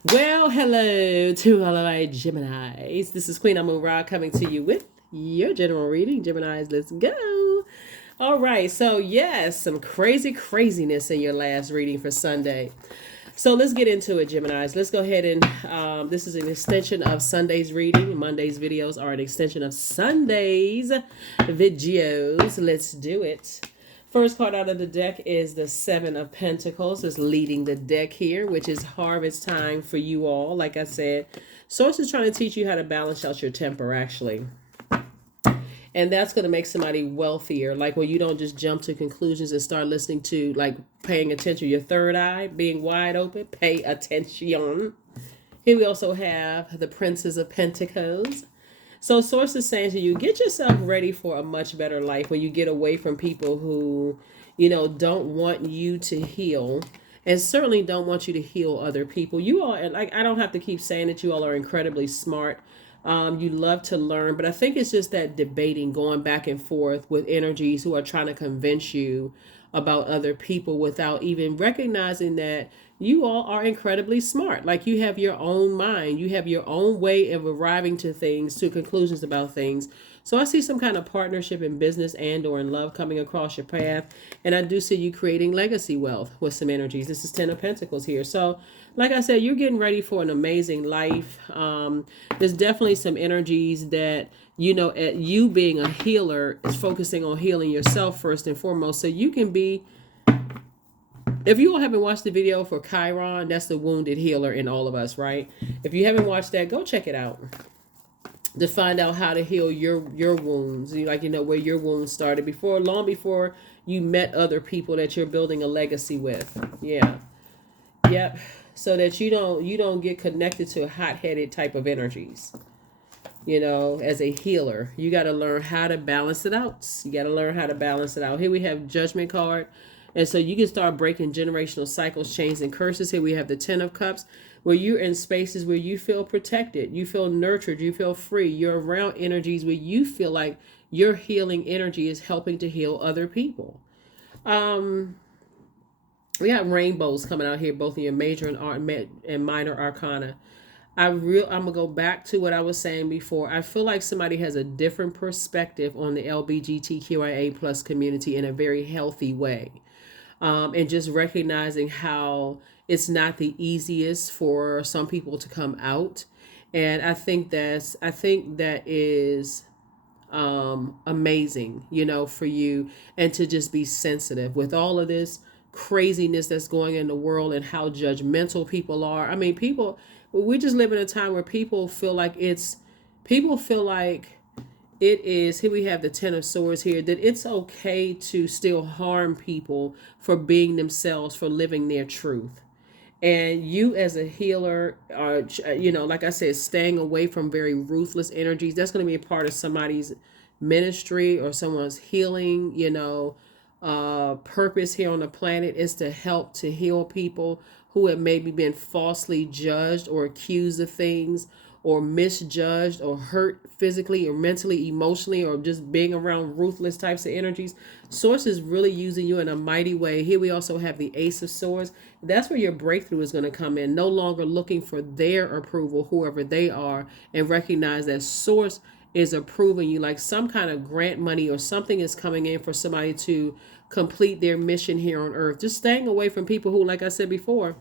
Well, hello to all of my Geminis. This is Queen Amun Ra coming to you with your general reading. Geminis, let's go. All right, so yes, some craziness in your last reading for Sunday. So let's get into it, Geminis. Let's go ahead and this is an extension of Sunday's reading. Monday's videos are an extension of Sunday's videos. Let's do it. First card out of the deck is the Seven of Pentacles. Is leading the deck here, which is harvest time for you all. Like I said, Source is trying to teach you how to balance out your temper, actually. And that's going to make somebody wealthier. Like when you don't just jump to conclusions and start listening to, like, paying attention, your third eye being wide open. Pay attention. Here we also have the Princess of Pentacles. So Source is saying to you, get yourself ready for a much better life when you get away from people who, don't want you to heal and certainly don't want you to heal other people. You all, like, I don't have to keep saying that you all are incredibly smart. You love to learn, but I think it's just that debating, going back and forth with energies who are trying to convince you about other people without even recognizing that you all are incredibly smart. Like, you have your own mind, you have your own way of arriving to things, to conclusions about things. So I see some kind of partnership in business and or in love coming across your path. And I do see you creating legacy wealth with some energies. This is Ten of Pentacles here. So like I said, you're getting ready for an amazing life. There's definitely some energies that, at you being a healer is focusing on healing yourself first and foremost. So you can be, if you all haven't watched the video for Chiron, that's the wounded healer in all of us, right? If you haven't watched that, go check it out to find out how to heal your wounds. Where your wounds started long before you met other people that you're building a legacy with. Yeah. Yep. So that you don't get connected to hot-headed type of energies. As a healer, you got to learn how to balance it out. Here we have Judgment card. And so you can start breaking generational cycles, chains, and curses. Here we have the Ten of Cups, where you're in spaces where you feel protected, you feel nurtured, you feel free. You're around energies where you feel like your healing energy is helping to heal other people. We got rainbows coming out here, both in your major and minor arcana. I'm gonna go back to what I was saying before. I feel like somebody has a different perspective on the LGBTQIA plus community in a very healthy way. And just recognizing how it's not the easiest for some people to come out. And I think that is amazing, for you, and to just be sensitive with all of this craziness that's going in the world and how judgmental people are. I mean, we just live in a time where people feel like it is, here we have the Ten of Swords here, that it's okay to still harm people for being themselves, for living their truth. And you as a healer are, like I said, staying away from very ruthless energies. That's going to be a part of somebody's ministry or someone's healing, purpose here on the planet is to help to heal people who have maybe been falsely judged or accused of things, or misjudged or hurt physically or mentally, emotionally, or just being around ruthless types of energies. Source is really using you in a mighty way. Here we also have the Ace of Swords. That's where your breakthrough is going to come in. No longer looking for their approval, whoever they are, and recognize that Source is approving you, like some kind of grant money or something is coming in for somebody to complete their mission here on earth. Just staying away from people who, like I said before,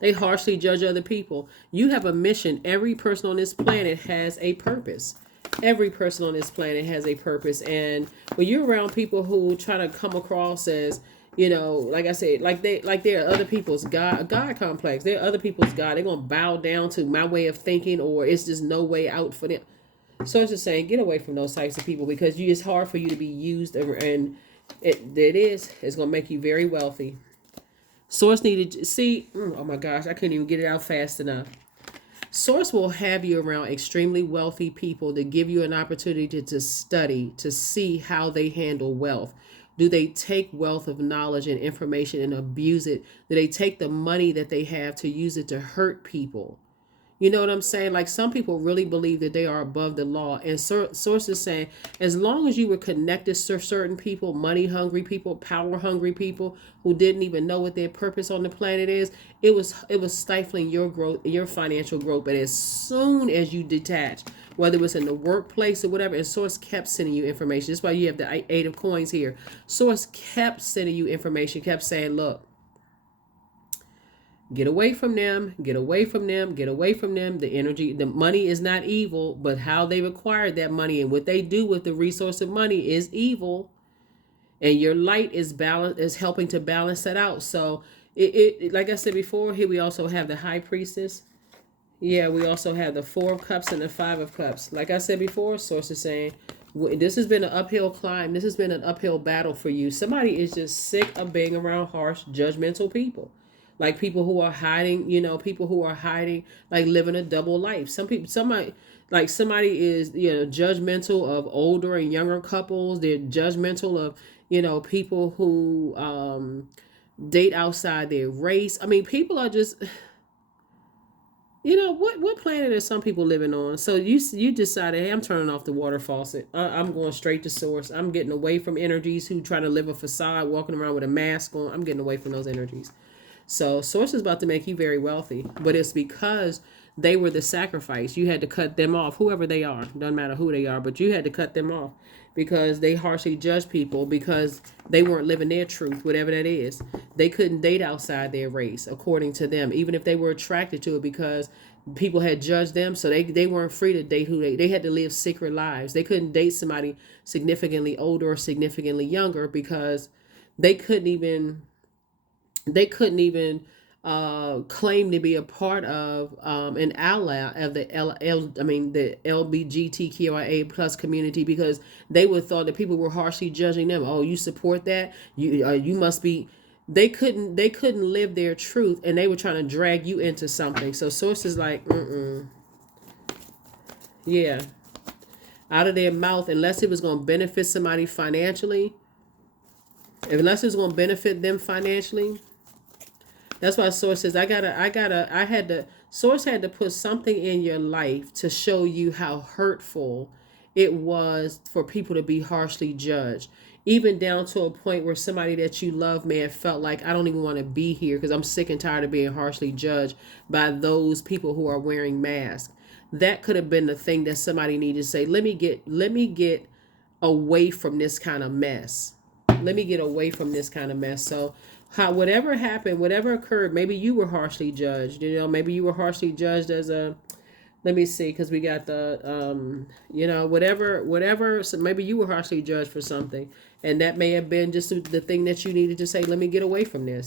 they harshly judge other people. You have a mission. Every person on this planet has a purpose. Every person on this planet has a purpose. And when you're around people who try to come across as, like I said, like they're other people's God complex. They're other people's God. They're gonna bow down to my way of thinking, or it's just no way out for them. So it's just saying, get away from those types of people, because it's hard for you to be used, and it's gonna make you very wealthy. Source needed to see, oh my gosh, I couldn't even get it out fast enough. Source will have you around extremely wealthy people to give you an opportunity to study, to see how they handle wealth. Do they take wealth of knowledge and information and abuse it? Do they take the money that they have to use it to hurt people? You know what I'm saying? Like some people really believe that they are above the law. And sources saying, as long as you were connected to certain people, money hungry people, power hungry people who didn't even know what their purpose on the planet is, it was stifling your growth, your financial growth. But as soon as you detach, whether it was in the workplace or whatever, and Source kept sending you information. That's why you have the Eight of Coins here. Source kept sending you information, kept saying, look, get away from them, get away from them, get away from them. The energy, the money is not evil, but how they've acquired that money and what they do with the resource of money is evil. And your light is helping to balance that out. So it like I said before, here we also have the High Priestess. Yeah, we also have the Four of Cups and the Five of Cups. Like I said before, Source is saying, this has been an uphill climb. This has been an uphill battle for you. Somebody is just sick of being around harsh, judgmental people. Like people who are hiding, people who are hiding, like living a double life. Somebody is, judgmental of older and younger couples. They're judgmental of, people who date outside their race. I mean, people are just... what planet are some people living on? So you decided, hey, I'm turning off the water faucet. I'm going straight to source. I'm getting away from energies who try to live a facade, walking around with a mask on. I'm getting away from those energies. So source is about to make you very wealthy, but it's because they were the sacrifice. You had to cut them off, whoever they are. Doesn't matter who they are, but you had to cut them off because they harshly judge people because they weren't living their truth, whatever that is. They couldn't date outside their race, according to them, even if they were attracted to it because people had judged them. So they weren't free to date who they had to live secret lives. They couldn't date somebody significantly older or significantly younger because they couldn't even claim to be a part of an ally of the the LGBTQIA plus community because they would thought that people were harshly judging them. Oh, you support that? You must be. They couldn't live their truth, and they were trying to drag you into something. So sources like, yeah, out of their mouth, unless it was going to benefit somebody financially, unless it's going to benefit them financially. That's why Source says, Source had to put something in your life to show you how hurtful it was for people to be harshly judged. Even down to a point where somebody that you love may have felt like, I don't even want to be here because I'm sick and tired of being harshly judged by those people who are wearing masks. That could have been the thing that somebody needed to say, let me get away from this kind of mess. Let me get away from this kind of mess. So whatever happened, whatever occurred, maybe you were harshly judged. Maybe you were harshly judged as a, let me see, because we got the, whatever. So maybe you were harshly judged for something, and that may have been just the thing that you needed to say. Let me get away from this.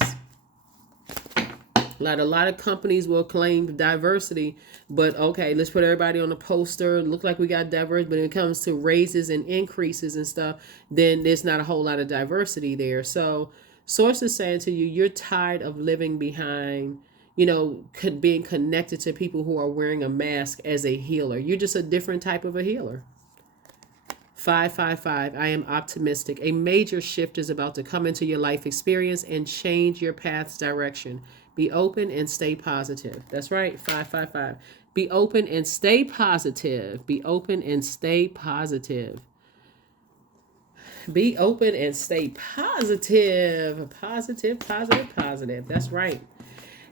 A lot of companies will claim diversity, but okay, let's put everybody on a poster. Look like we got diversity, but when it comes to raises and increases and stuff, then there's not a whole lot of diversity there. So Source is saying to you, you're tired of living behind, being connected to people who are wearing a mask as a healer. You're just a different type of a healer. 555, I am optimistic. A major shift is about to come into your life experience and change your path's direction. Be open and stay positive. That's right, 555. Be open and stay positive. Be open and stay positive. Be open and stay positive. Positive, positive, positive. That's right.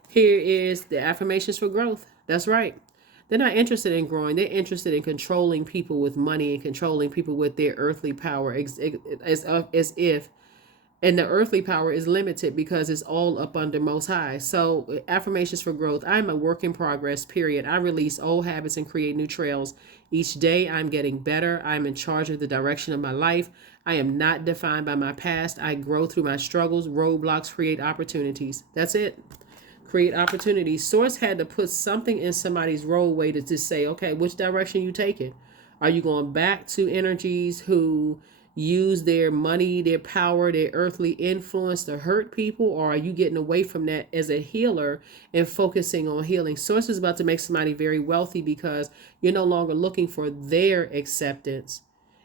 Here is the affirmations for growth. That's right. They're not interested in growing. They're interested in controlling people with money and controlling people with their earthly power as if, and the earthly power is limited because it's all up under Most High. So affirmations for growth. I'm a work in progress, period. I release old habits and create new trails. Each day I'm getting better. I'm in charge of the direction of my life. I am not defined by my past. I grow through my struggles. Roadblocks create opportunities. That's it. Create opportunities. Source had to put something in somebody's roadway to say, okay, which direction you taking? Are you going back to energies who use their money, their power, their earthly influence to hurt people? Or are you getting away from that as a healer and focusing on healing? Source is about to make somebody very wealthy because you're no longer looking for their acceptance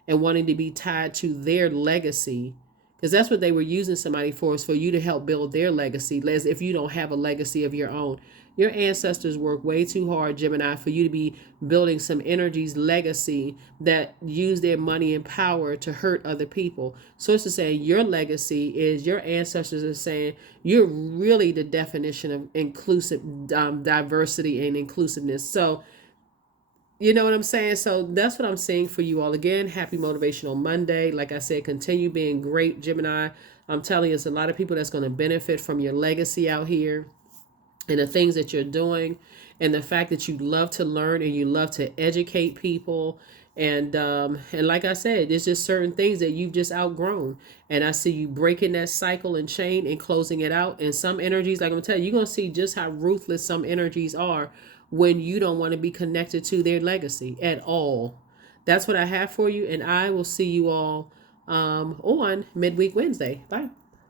and wanting to be tied to their legacy. Because that's what they were using somebody for, is for you to help build their legacy. As if you don't have a legacy of your own. Your ancestors worked way too hard, Gemini, for you to be building some energies legacy that use their money and power to hurt other people. So it's to say your legacy is your ancestors are saying you're really the definition of inclusive diversity and inclusiveness. So you know what I'm saying? So that's what I'm saying for you all. Again, happy Motivational Monday. Like I said, continue being great, Gemini. I'm telling you, there's a lot of people that's going to benefit from your legacy out here and the things that you're doing and the fact that you love to learn and you love to educate people. And like I said, there's just certain things that you've just outgrown. And I see you breaking that cycle and chain and closing it out. And some energies, like I'm going to tell you, you're going to see just how ruthless some energies are when you don't want to be connected to their legacy at all. That's what I have for you. And I will see you all on Midweek Wednesday. Bye.